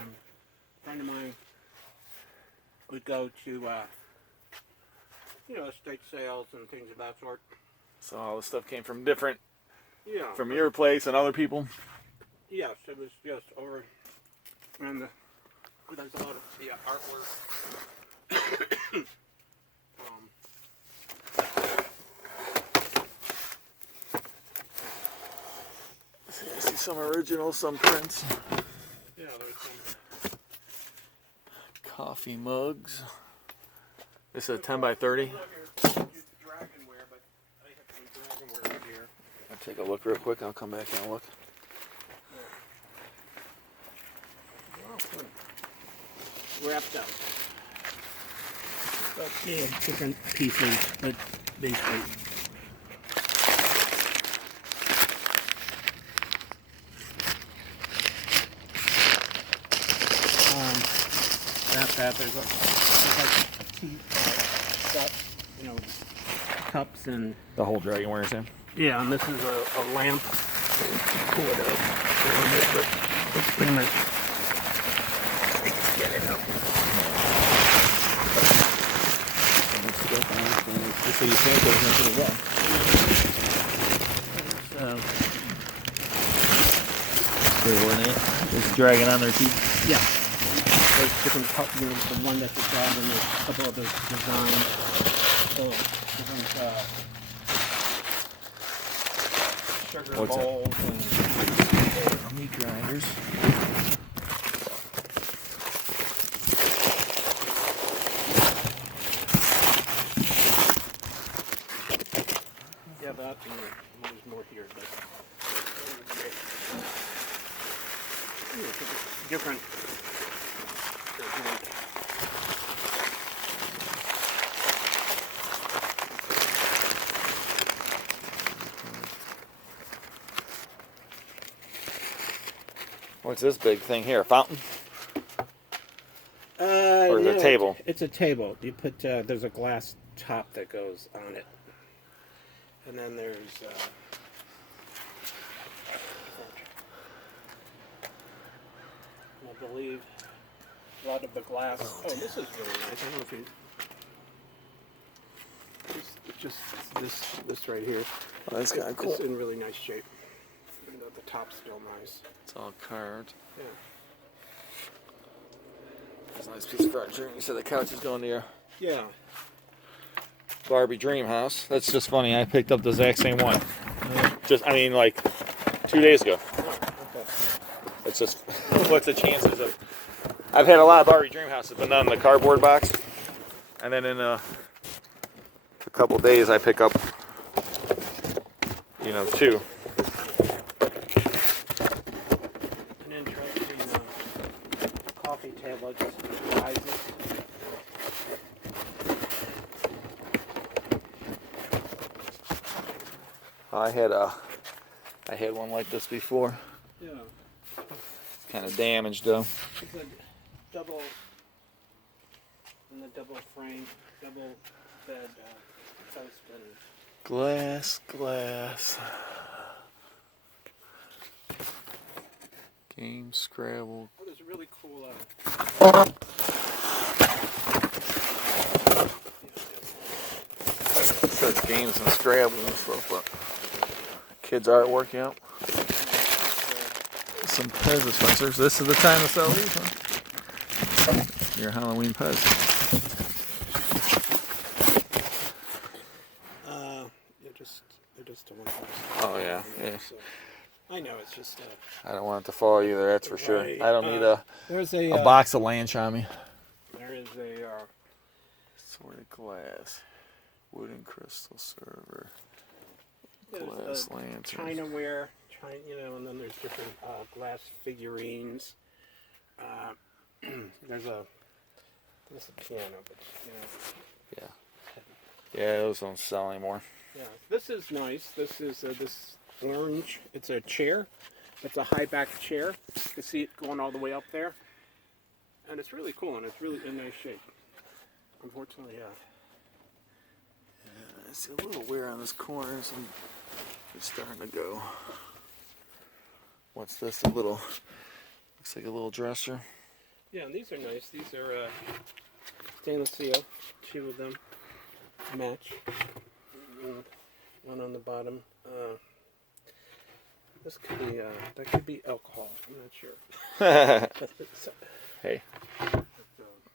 A friend of mine would go to, estate sales and things of that sort. So all the stuff came from Yeah. from your place and other people? Yes, it was just over, and there's a lot of artwork. I see some originals, some prints. Yeah, there's some. Coffee mugs. This is a 10 by 30. Dragonware, but I have some dragonware here. I'll take a look real quick. I'll come back and look. Wrapped up. But yeah, different pieces, but basically. There's like tea, cups and The whole dragonware, Sam? yeah, and this is a lamp. Pull it up a little bit, but it's pretty much. Get it up. So you paint those into the wall. Pretty ornate. Just dragging on their teeth. Yeah. There's different cups, the one that's a dog, and there's a couple other designs. So different sugar What's bowls and meat grinders. yeah, that and there's more here, but different. What's this big thing here? A fountain? Or is it a table? It's a table. You put there's a glass top that goes on it, and then there's I believe a lot of the glass. Oh, this is really nice. I don't know if you. Just this right here. Oh, that's kind of cool. It's in really nice shape. Even though the top's still nice. It's all carved. Yeah. That's a nice piece of furniture. You said the couch is going to your Yeah. Barbie dream house. That's just funny. I picked up the exact same one. Like 2 days ago. Oh, okay. It's just, what's the chances of... I've had a lot of Barbie dream houses, but not in the cardboard box. And then in a couple days, I pick up, two. An interesting coffee table. Just rises. I had one like this before. Yeah. It's kind of damaged though. It's a double frame, double bed post and Glass. Game Scrabble. oh, there's a really cool It says games and Scrabble and stuff, but kids' artwork, yeah. Some Pez dispensers. This is the time to sell these, huh? Your Halloween Pez. they're just a one house. Oh yeah. So, I know it's just I don't want it to fall either, that's for sure. right. I don't need a there's box of Lanch on me. there is a Sorted glass. Wooden crystal server. there's Glass a lanterns. Chinaware, and then there's different glass figurines. There's a piano, but Yeah. Yeah, those don't sell anymore. yeah, this is nice. This is this orange. It's a chair. It's a high back chair. You can see it going all the way up there, and it's really cool and it's really in nice shape. Unfortunately, I see a little wear on this corner, so it's starting to go. What's this? Looks like a little dresser. Yeah, and these are nice. These are stainless steel. 2 of them match. And one on the bottom. This could be that could be alcohol. I'm not sure. Hey.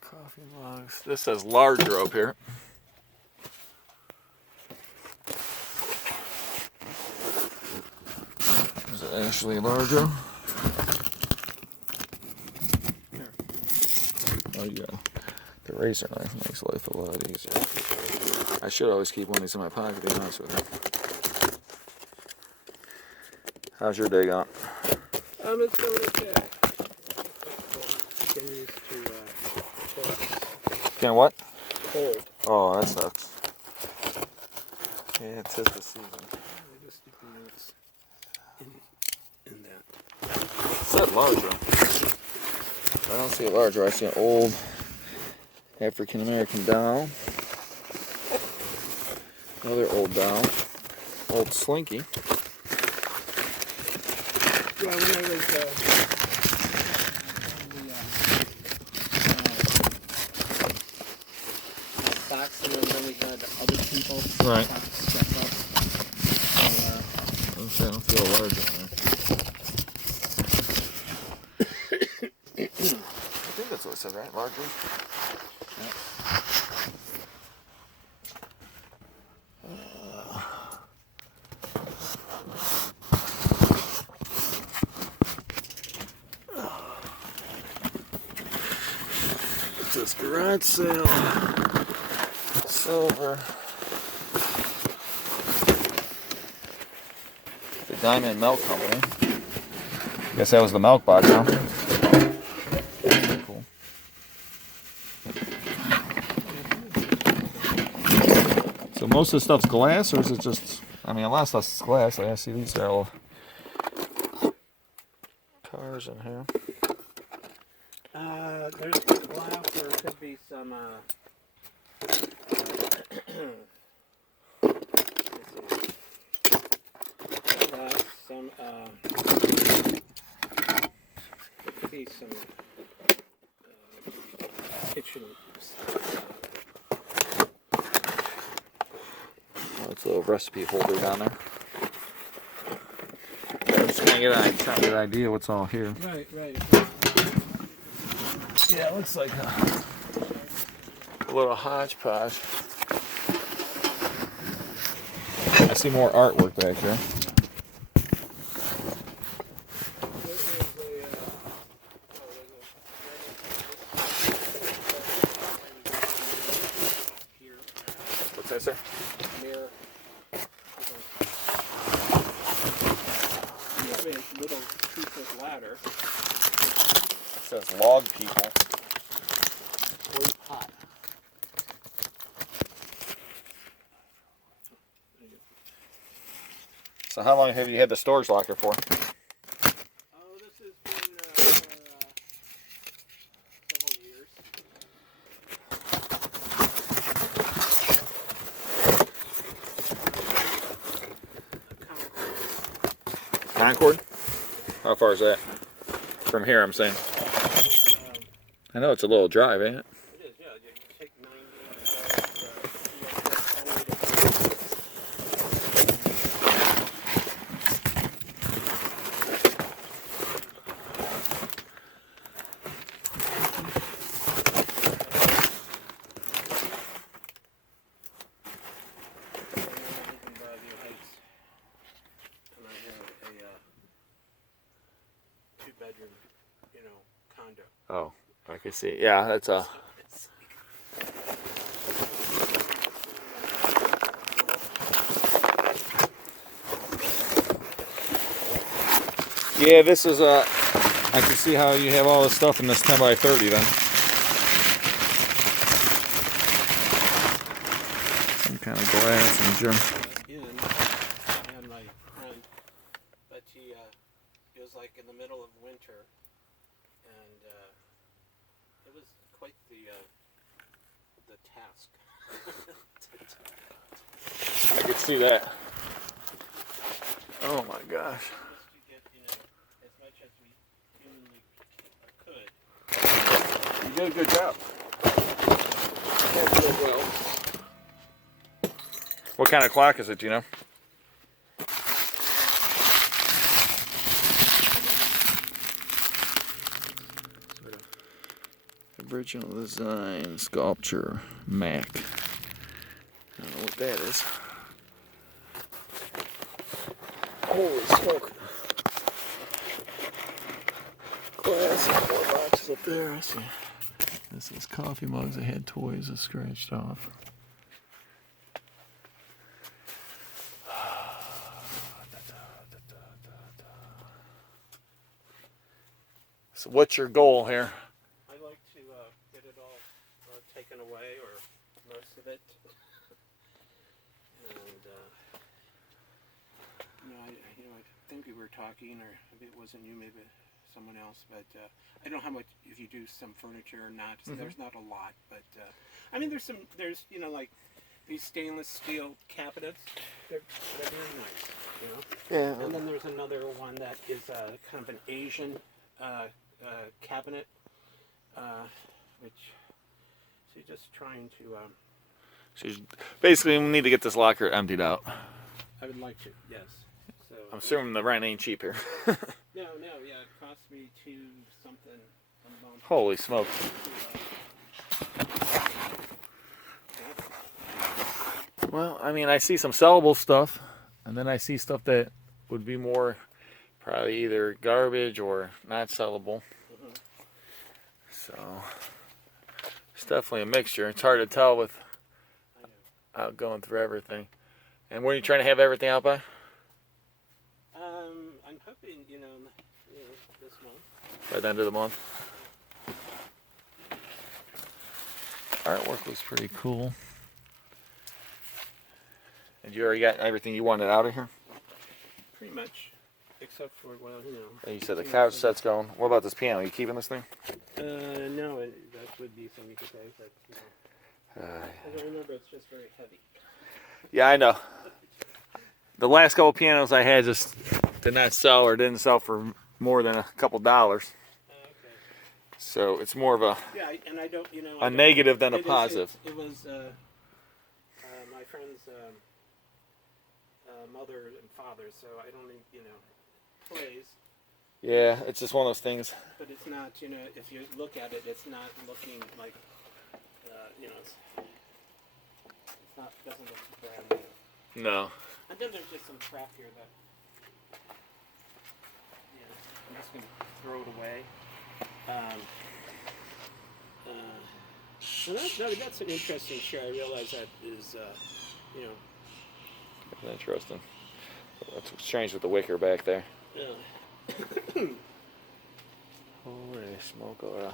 Coffee mugs. This says larger up here. Is it actually larger? Here. Oh yeah. The razor knife makes life a lot easier. I should always keep one of these in my pocket, to be honest with you. How's your day going? It's going okay. Getting used to cold. Can what? Cold. Oh, that sucks. Yeah, it's just the season. I just stick the notes in that. It said larger. I don't see a larger. I see an old African American doll. Another old doll. Old Slinky. Yeah, when I was stocks, and then we had other people Right. step up. So, I don't feel a larger one. I think that's what it said, right? Larger? Yeah. This garage sale, silver, the Diamond Milk Company. Guess that was the milk box, huh? Cool. So most of the stuff's glass, or is it just? I mean, a lot of stuff's glass. Like I see these are all cars in here. there's glass, or it could be some glass, some it could be some kitchen stuff. Oh, it's a little recipe holder down there. I'm just trying to get an idea what's all here. Right. Yeah, it looks like a little hodgepodge. I see more artwork back here. What's that, sir? Mirror. You have a little two-foot ladder. It says log people. Or pot. So how long have you had the storage locker for? Oh, this has been for several years. Concord? How far is that? From here, I'm saying. I know it's a little drive, ain't it? It is, yeah. You take 2-bedroom, condo. Oh, I can see. Yeah, that's a. Yeah, this is a. I can see how you have all this stuff in this 10 by 30 then. Some kind of glass and gym. I had my friend, but he was like in the middle of winter, and it was quite the task. I can see that. Oh my gosh. Just to get, as much as we humanly could. did a good job. That's real well. What kind of clock is it, do you know? Original design, sculpture, Mac. I don't know what that is. Holy smoke. Glass, more boxes up there, I see. This is coffee mugs that had toys that scratched off. So what's your goal here? I like to get it all taken away, or most of it. And I think we were talking, or maybe it wasn't you, maybe someone else, but I don't know how much, if you do some furniture or not. So there's not a lot, but I mean, there's like these stainless steel cabinets. They're very nice, you know. Yeah. And then there's another one that is kind of an Asian cabinet, which so you're just trying to. So basically, we need to get this locker emptied out. I would like to, yes. So I'm assuming the rent ain't cheap here. No, yeah, it cost me $2 something a month. Holy smoke. Well, I mean, I see some sellable stuff, and then I see stuff that would be more probably either garbage or not sellable. So it's definitely a mixture. It's hard to tell without going through everything. And when are you trying to have everything out by? I'm hoping, this month. By the end of the month. Artwork looks pretty cool. And you already got everything you wanted out of here? Pretty much, except for, And you said the couch set's going. What about this piano? You keeping this thing? No, that would be something you could say, but, as I remember, it's just very heavy. Yeah, I know. The last couple pianos I had just did not sell or didn't sell for more than a couple dollars. Okay. So it's more of a and I don't, a negative than a positive. It was my friend's mother and father, so I don't think, plays. Yeah, it's just one of those things. But it's not, if you look at it, it's not looking like, doesn't look brand new. No. And then there's just some crap here that, I'm just going to throw it away. That's an interesting chair. I realize that is, Interesting. That's strange with the wicker back there. Yeah. Holy smoke. Oh,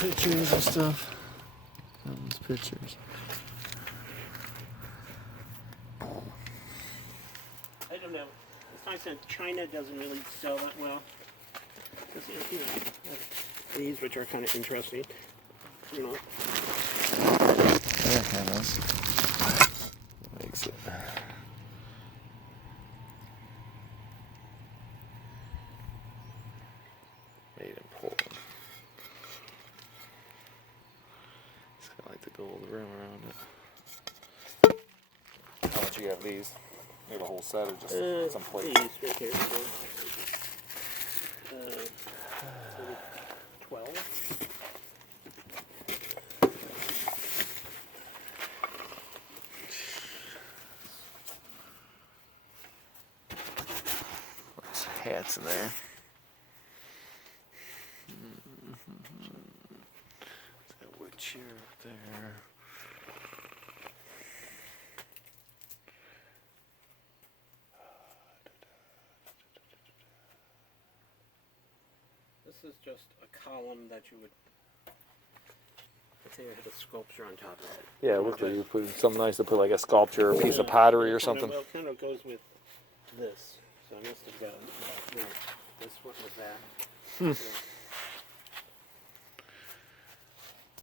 pictures and stuff. Those pictures. I don't know. It's nice that China doesn't really sell that well. Because, these, which are kind of interesting. Yeah, kind of. Makes it. Made in Poland. It's got like the gold rim around it. How much you have these? You have a whole set or just some plates? These right here. 12. There's hats in there. That wood chair up there. This is just a column that you would. I think I had a sculpture on top of it. Yeah, it looks like you put something nice to put like a sculpture or a piece of pottery or something. Well, it kind of goes with this. So I must have gotten this one with that.